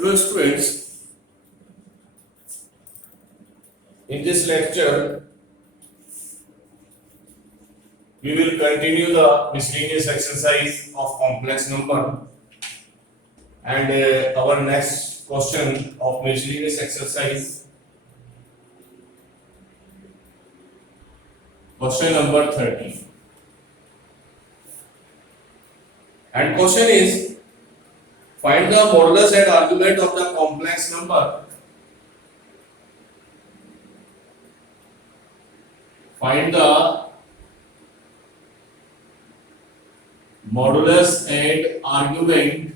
Hello students, in this lecture we will continue the miscellaneous exercise of complex number and our next question of miscellaneous exercise, question number 30, and question is find the modulus and argument of the complex number. Find the modulus and argument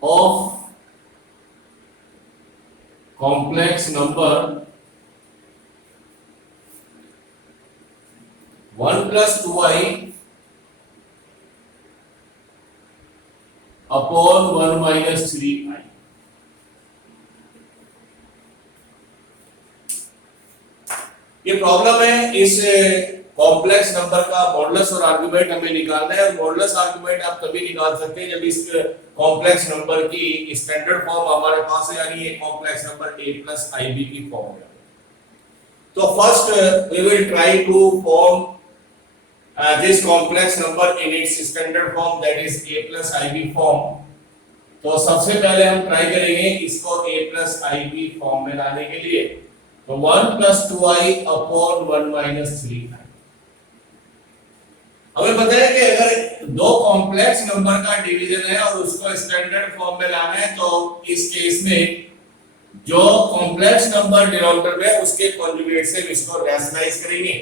of complex number 1 plus 2i upon 1 minus 3i. ये problem है, इस complex number का modulus और argument हमें निकालना है। और modulus argument आप तभी निकाल सकते हैं जब इस कॉम्प्लेक्स नंबर की स्टैंडर्ड फॉर्म हमारे पास है, यानी ये complex number a plus ib की फॉर्म है। तो first we will try to form this complex number in its standard form, that is a plus ib form। तो सबसे पहले हम ट्राई करेंगे इसको a plus ib फॉर्म में लाने के लिए। तो 1 plus 2i upon 1 minus 3i। हमें पता है कि अगर दो कॉम्प्लेक्स नंबर का डिवीजन है और उसको स्टैंडर्ड फॉर्म में लाना है, तो इस केस में जो कॉम्प्लेक्स नंबर डिनोमिनेटर में उसके कॉन्जुगेट से इसको रैशनलाइज करेंगे।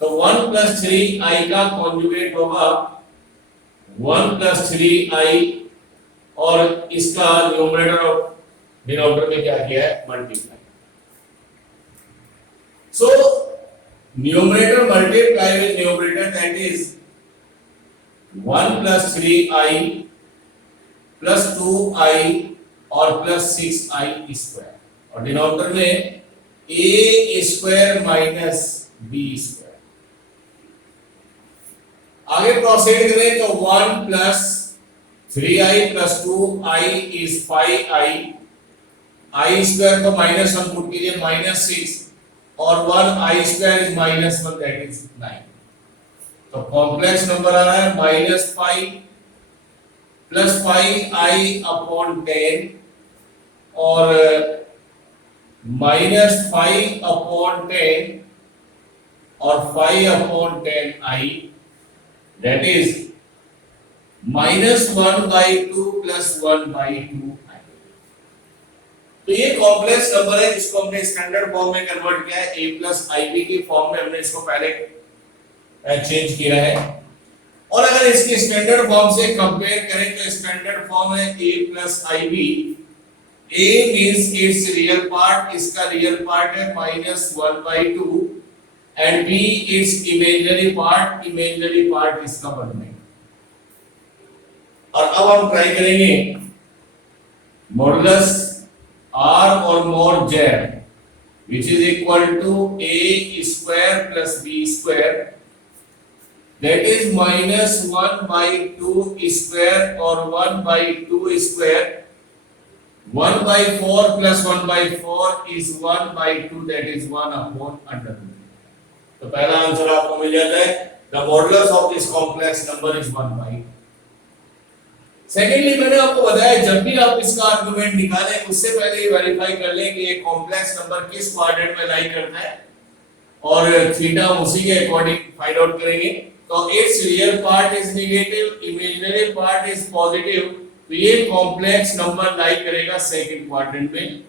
तो 1 plus 3i का कॉन्जुगेट होगा 1 plus 3i और इसका न्यूमरेटर और डिनोमिनेटर में क्या किया है, multiply. So numerator multiply with numerator, that is 1 plus 3i plus 2i और plus 6i स्क्वायर, और डिनोमिनेटर में a square minus b square. आगे प्रोसीड करें तो 1 plus 3i plus 2i is 5i, i square को माइनस 1 पुट कीजिए, minus 6 और 1i square is minus 1, that is 9। तो कॉम्प्लेक्स नंबर आ रहा है माइनस 5 प्लस 5i अपॉन 10 और माइनस 5 अपॉन 10 और 5 upon 10i, that is minus 1 by 2 plus 1 by 2i। तो ये कॉम्प्लेक्स नंबर है जिसको हमने स्टैंडर्ड फॉर्म में कन्वर्ट किया है, a plus ib की फॉर्म में हमने इसको पहले चेंज किया है। और अगर इसकी स्टैंडर्ड फॉर्म से कंपेयर करें तो स्टैंडर्ड फॉर्म है a plus ib। a means its real part, इसका रियल पार्ट है minus 1 by 2 and b its imaginary part इसका 1 है। और अब हम ट्राई करेंगे मॉडुलस r और mod z which is equal to a square plus b square, that is minus 1 by 2 square और 1 by 2 square, 1 by 4 plus 1 by 4 is 1 by 2, that is 1 upon under root। तो पहला answer आपको मिल जाता है, the modulus of this complex number is 1 by 2। Secondly मैंने आपको बताया जब भी आप इसका आर्गुमेंट निकालें उससे पहले ये वेरीफाई कर लें कि ये कॉम्प्लेक्स नंबर किस क्वाड्रेंट में लाई करता है, और थीटा उसी के अकॉर्डिंग फाइंड आउट करेंगे। तो it's real part is negative, imaginary part is positive, तो ये कॉम्प्लेक्स नंबर लाई करेगा सेकंड क्वाड्रेंट में,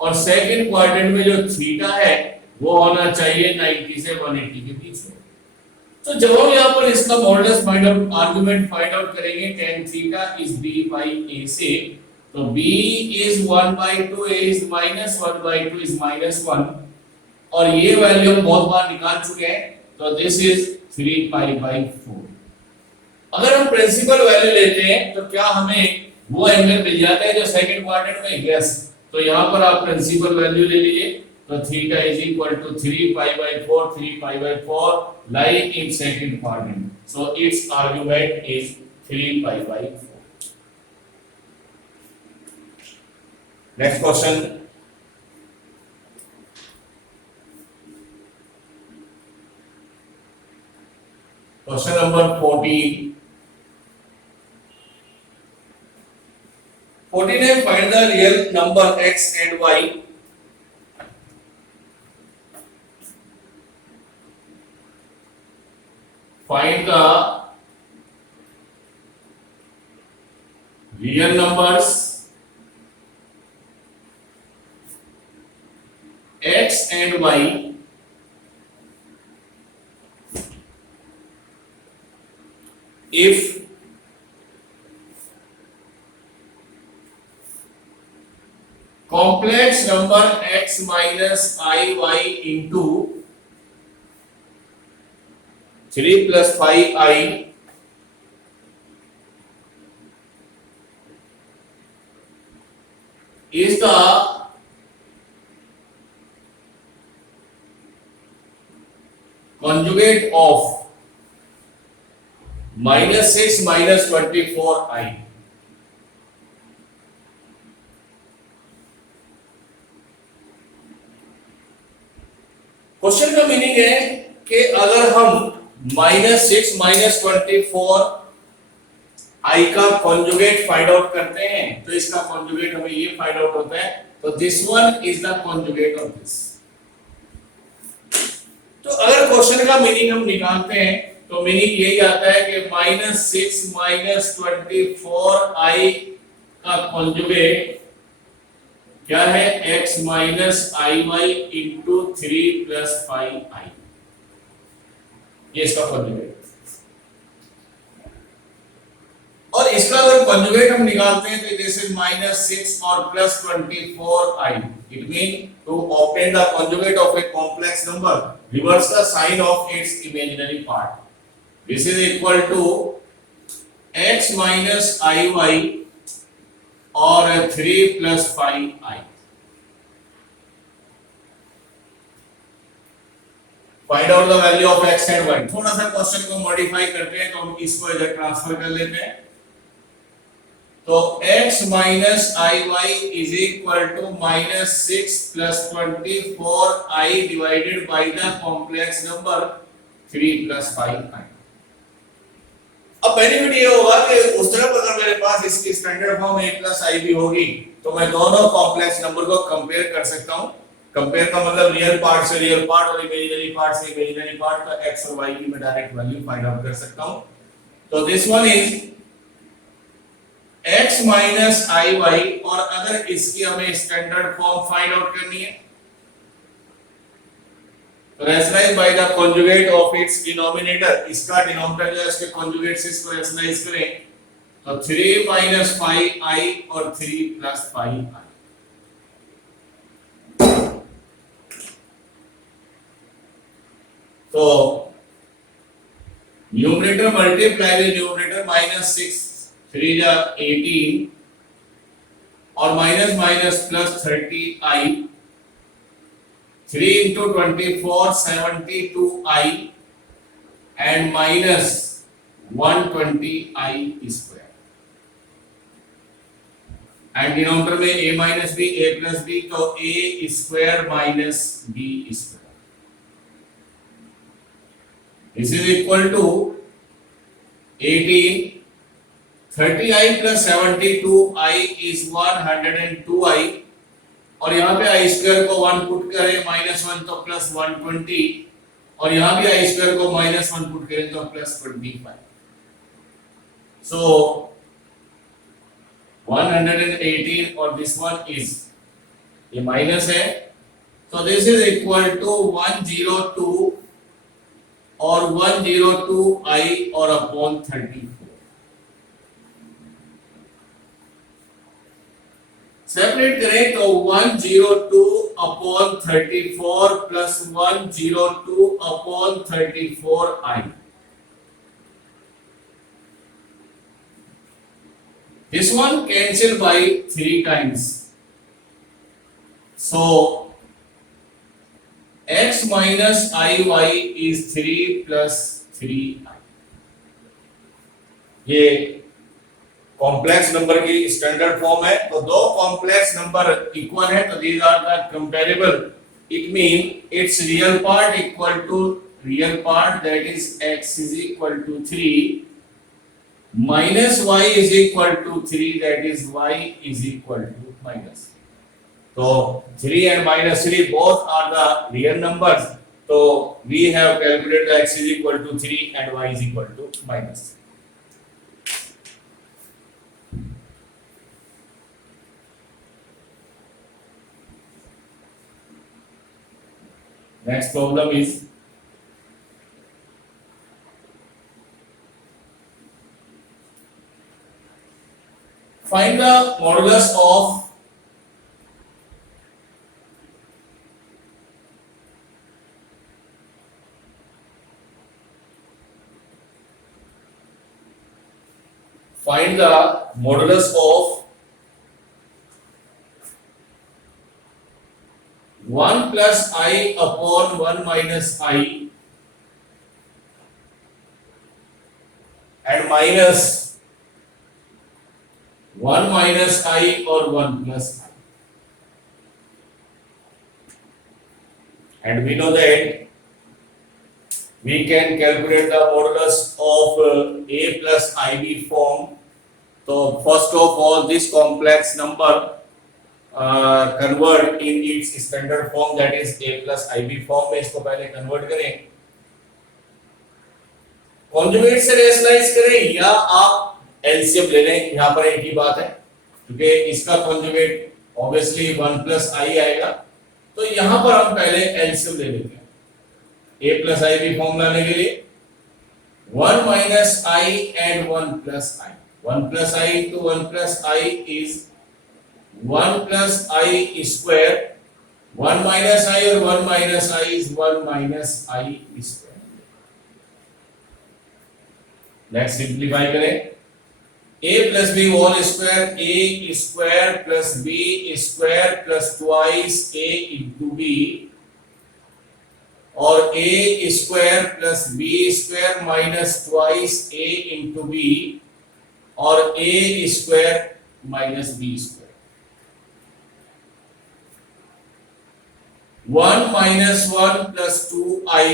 और सेकंड क्वाड्रेंट में जो थीटा है वो होना चाहिए 90 से 180 के बीच में। तो जब हम यहाँ पर इसका modulus find out, argument find out करेंगे tan theta is b by a से, तो b is 1 by 2, a is minus 1 by 2 is minus 1, और ये वैल्यू हम बहुत बार निकाल चुके हैं, तो दिस इज 3 pi by 4। अगर हम प्रिंसिपल वैल्यू लेते हैं तो क्या हमें वो एंगल मिल जाता है जो सेकंड क्वाड्रेंट में? यस। तो यहाँ पर आप प्रिंसिपल वैल्यू ले लीजिए, तो theta is equal to 3 pi by 4, 3 pi by 4 lying in second quadrant. So its argument is 3 pi by 4. Next question. Question number 14. 14 है, find the real number x and y. Find the real numbers x and y if complex number x minus iy into 3 plus 5i is the conjugate of minus 6 minus 24i. Question का meaning है कि अगर हम -6 -24 i का conjugate find out करते हैं तो इसका कॉन्जुगेट हमें ये फाइंड आउट होता है, तो this one is the conjugate of this. तो अगर क्वेश्चन का मीनिंग हम निकालते हैं तो मीनिंग यही आता है कि -6 -24i का कॉन्जुगेट क्या है, x minus iy into 3 plus 5i, ये इसका कॉन्जुगेट। और इसका अगर कॉन्जुगेट हम निकालते हैं तो दिस इज -6 और plus 24i। It mean to obtain the conjugate of a complex number, reverse the sign of its imaginary part. This is equal to x minus iy और 3 plus 5i। Find out the value of x and y। थोड़ा सा question को modify करते हैं तो हम इसको इधर ट्रांसफर कर लेते हैं। तो x minus iy is equal to -6 plus 24i divided by the complex number 3 plus 5i। अब बेनिफिट ये होगा कि उस तरफ अगर मेरे पास इसकी standard form a plus i भी होगी तो मैं दोनों कॉम्प्लेक्स नंबर को कंपेयर कर सकता हूं। कंपेयर का मतलब रियल पार्ट से रियल पार्ट और इमेजिनरी पार्ट से इमेजिनरी पार्ट, तो x और y की मैं डायरेक्ट वैल्यू फाइंड आउट कर सकता हूं। तो this one is x minus iy, और अगर इसकी हमें स्टैंडर्ड फॉर्म फाइंड आउट करनी है तो rationalise by the conjugate of its denominator. इसका डिनोमिनेटर जो है इसके कॉन्जुगेट से इसको रैशनलाइज करें तो 3 माइनस 5i और 3 प्लस 5i। तो न्यूमरेटर मल्टीप्लाई विद न्यूमरेटर, -6 3 जा 18 और minus minus plus 30i, 3 into 24 72i and minus 120i square, and denominator में a minus b a plus b, तो a square minus b square। This is equal to 18, 30i plus 72i is 102i, और यहाँ पे i square को 1 put करें -1 तो plus 120, और यहाँ भी i स्क्वायर को -1 पुट करें तो प्लस 25। So 118 और दिस वन इज ये माइनस है, तो दिस इज इक्वल टू 102 और 102i और अपॉन 34। सेपरेट करें तो 102 upon 34 plus 102 upon 34i। This one cancel by 3 times. So x minus iy is 3 plus 3i। ये कॉम्प्लेक्स नंबर की स्टैंडर्ड फॉर्म है। तो दो कॉम्प्लेक्स नंबर इक्वल है तो these are the comparable. It mean its real part equal to real part, that is x is equal to 3 minus y is equal to 3, that is y is equal to minus 3। So 3 and minus 3 both are the real numbers, so we have calculated x is equal to 3 and y is equal to minus 3। Next problem is find the modulus of find the modulus of 1 plus I upon 1 minus I and minus 1 minus I or 1 plus I, and we know that we can calculate the modulus of a plus ib form। So first of all this complex number convert in its standard form, that is a plus ib form में इसको पहले convert करें, conjugate से rationalise करें या आप LCM ले लें। यहाँ पर एक ही बात है क्योंकि इसका कॉन्जुगेट ऑब्वियसली 1 प्लस आई आएगा, तो यहाँ पर हम पहले एलसीएम ले लेते हैं। a प्लस आई भी फॉर्म लाने के लिए 1 minus i and 1 plus i, 1 plus i into 1 plus i is 1 plus i square, 1 minus i और 1 minus i is 1 minus i square. Let's simplify करें। a plus b whole square, a square plus b square plus twice a into b, और a square plus b square minus twice a into b, और a square minus b square. 1 minus 1 plus 2i,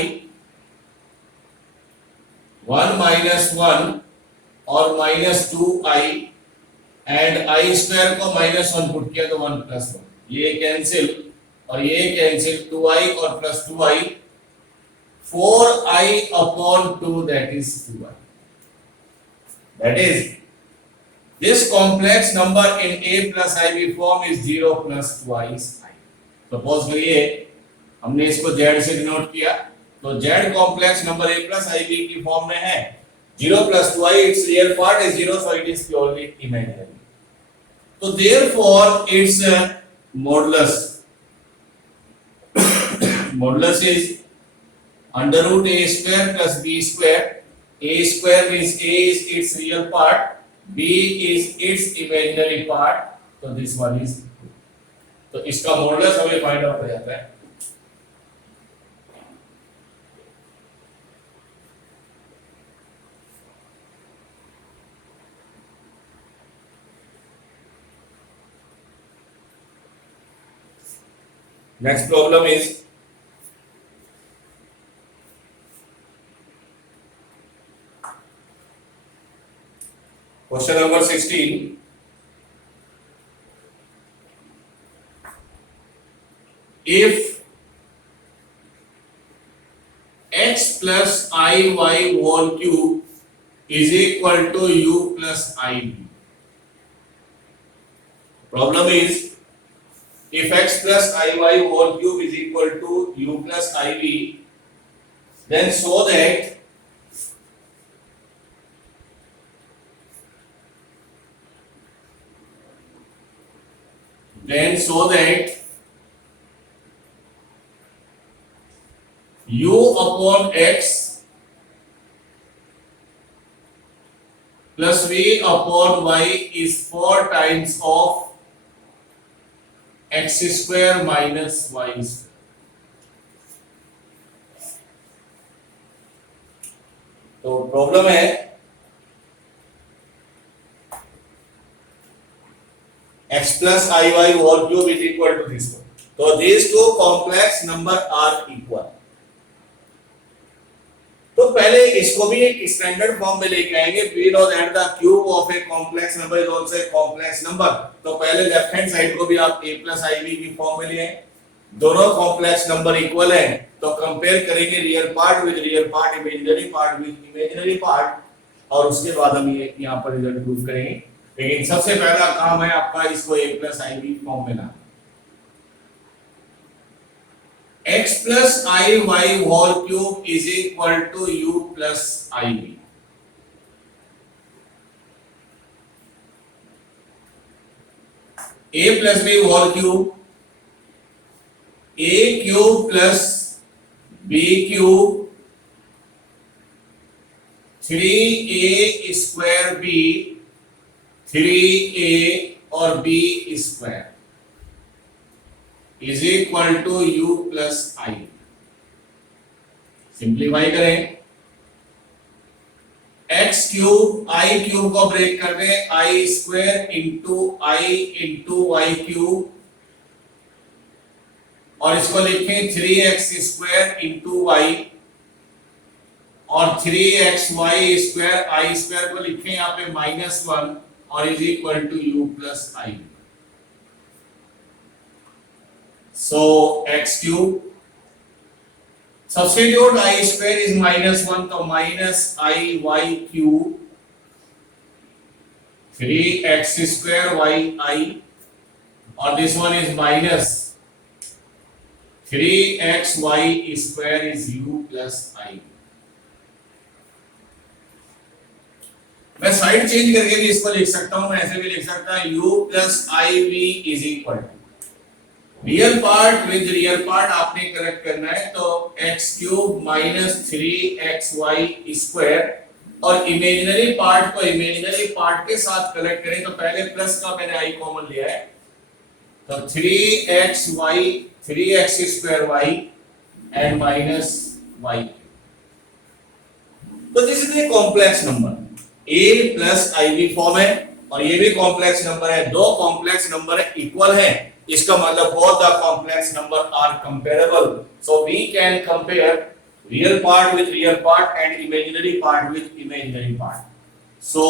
1 minus 1 और minus 2i, and I square को minus 1 put किया तो 1 plus 1, ये cancel और ये cancel, 2i और plus 2i, 4i upon 2 that is 2i। That is this complex number in a plus ib form is 0 plus twice i। Suppose करिए हमने इसको z से डिनोट किया, तो z complex number a plus ib की form में है, 0 plus 2i, its real part is 0, so it is purely imaginary। So therefore its modulus modulus is under root a square plus b square। a square means a is its real part, b is its imaginary part, so this one is, तो इसका modulus हमें find out हो जाता है। Next problem is question number 16। If x plus iy whole cube is equal to u plus ib, problem is if x plus iy whole cube is equal to u plus ib, then so that u upon x plus v upon y is 4 times of x square minus y square। तो problem है x plus iy whole cube is equal to this one. So these two complex number are equal. तो पहले इसको भी एक standard form में लेके आएंगे. we know that the cube of a complex number is also a complex number. तो पहले लेफ्ट हैंड साइड को भी आप a plus iv की फॉर्म में ले आए. दोनों कॉम्प्लेक्स नंबर इक्वल हैं तो कंपेयर करेंगे real part with real part, imaginary part with imaginary part, और उसके बाद हम ये यहाँ पर रिजल्ट प्रूव करेंगे. लेकिन सबसे पहला काम है आपका इसको a plus iv फॉर्म में लाना. x plus iy whole cube is equal to u plus iv. a plus b whole cube, a cube plus b cube, 3a square b, 3a और b square is equal to u plus I. Simplify करें. x cube i cube को break कर दें, i square into i into y cube, और इसको लिखें 3x square into y, और 3xy square i square को लिखें यहाँ पे -1 और is equal to u plus i. So x cube, substitute I square is -1 तो minus iy cube, 3x square yi, और this one is minus 3xy square is u plus I. मैं side change करके भी इसको लिख सकता हूं, मैं ऐसे भी लिख सकता हूं u plus iv is equal to real part with real part आपने करेक्ट करना है. तो x cube minus 3xy square, और इमेजिनरी पार्ट को इमेजिनरी पार्ट के साथ कलेक्ट करें तो पहले प्लस का मैंने i कॉमन लिया है, तो 3x square y and minus y. तो this is a complex number. a plus iv form है और ये भी कॉम्प्लेक्स नंबर है. दो कॉम्प्लेक्स नंबर है इक्वल है, इसका मतलब both the complex number are comparable, so we can compare real part with real part and imaginary part with imaginary part. So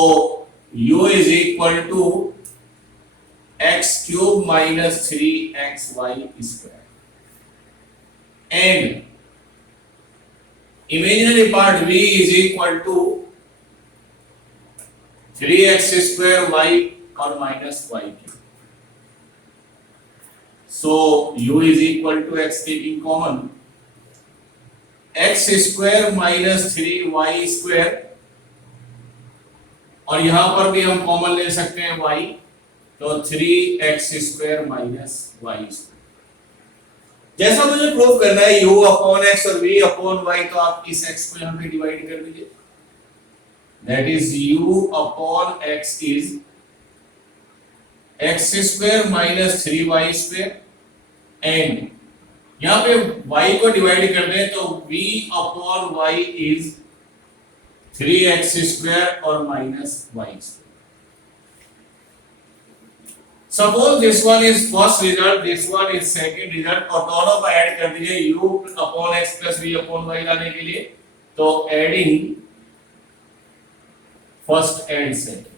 u is equal to x cube minus 3xy square, and imaginary part v is equal to 3x square y और minus y cube. So u is equal to x taking common, x square minus 3y square, और यहां पर भी हम common ले सकते हैं y, तो 3x square minus y square. जैसा मुझे प्रूव करना है u अपॉन x और v अपॉन y, तो आप इस x को यहां पे डिवाइड कर दीजिए. That is u upon x is x square minus 3y square, and यहाँ पे y को डिवाइड कर दें तो v upon y is 3x square और minus y square. Suppose this one is first result, this one is second result, और दोनों को ऐड कर दीजिए u upon x plus v upon y लाने के लिए. तो adding first and second,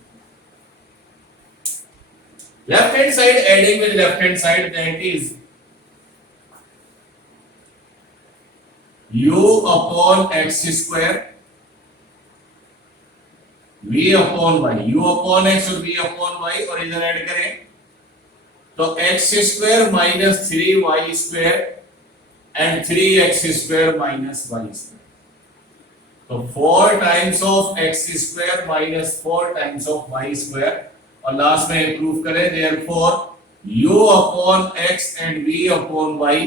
left hand side adding with left hand side, that is u upon x square v upon y, u upon x और v upon y, और इधर add करें तो x square minus 3y square and 3x square minus y square. तो 4 times of x square minus 4 times of y square, और last में proof करें therefore u upon x and v upon y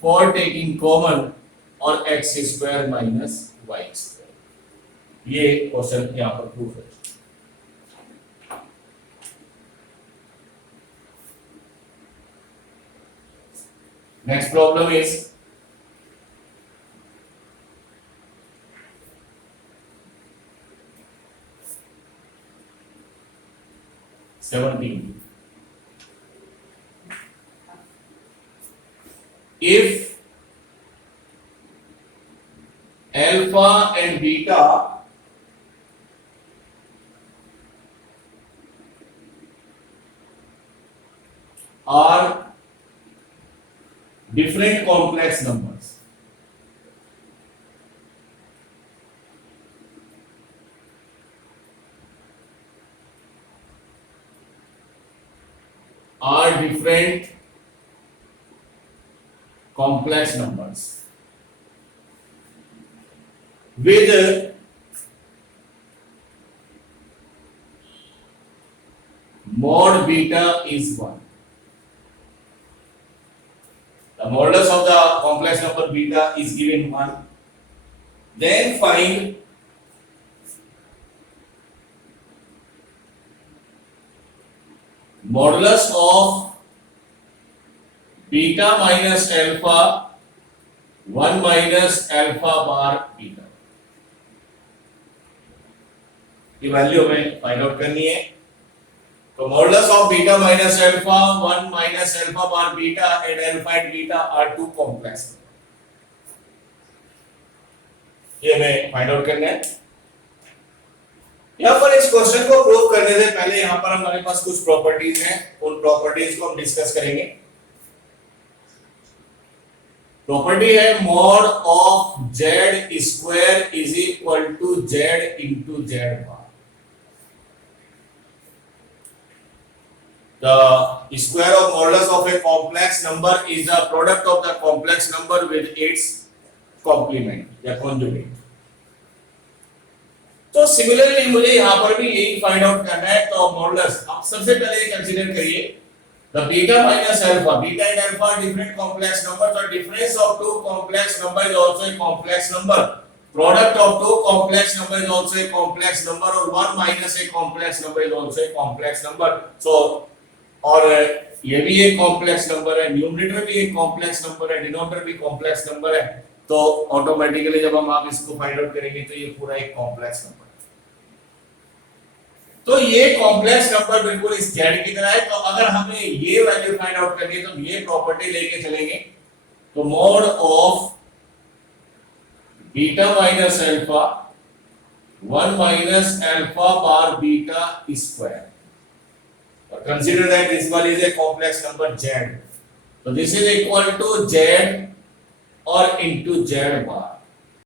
for taking common, और x square minus y square. ये question यहाँ पर proof है. Next problem is 17. If alpha and beta are different complex numbers, with mod beta is 1. The modulus of the complex number beta is given 1. Then find modulus of beta minus alpha 1 minus alpha bar beta. ये value हमें find out करनी है. तो modulus of beta minus alpha 1 minus alpha bar beta and alpha and beta are two complex. ये हमें find out करना है. यहाँ पर इस क्वेश्चन को प्रूव करने से पहले यहाँ पर हमारे पास कुछ प्रॉपर्टीज हैं, उन प्रॉपर्टीज को हम डिस्कस करेंगे. प्रॉपर्टी है mod of z square is equal to z into z bar. The square of modulus of a complex number is the product of the complex number with its complement या conjugate. तो similarly मुझे यहाँ पर भी यही find out करना है. तो मॉडुलस आप सबसे पहले कंसीडर करिए the beta minus alpha. Beta and alpha are different complex numbers. The difference of two complex number is also a complex number. Product of two complex number is also a complex number, or one minus a complex number is also a complex number. So और ये भी एक complex number है, numerator भी एक complex number है, denominator भी complex number है. तो ऑटोमेटिकली जब हम आप इसको फाइंड आउट करेंगे तो ये पूरा एक कॉम्प्लेक्स नंबर है. तो ये कॉम्प्लेक्स नंबर बिल्कुल इस z की तरह है. तो अगर हमें ये वैल्यू फाइंड आउट करनी है तो ये प्रॉपर्टी लेके चलेंगे. तो mode of beta minus alpha 1 minus alpha bar beta square. Consider that this one is a complex number z. So this is equal to z or into z bar.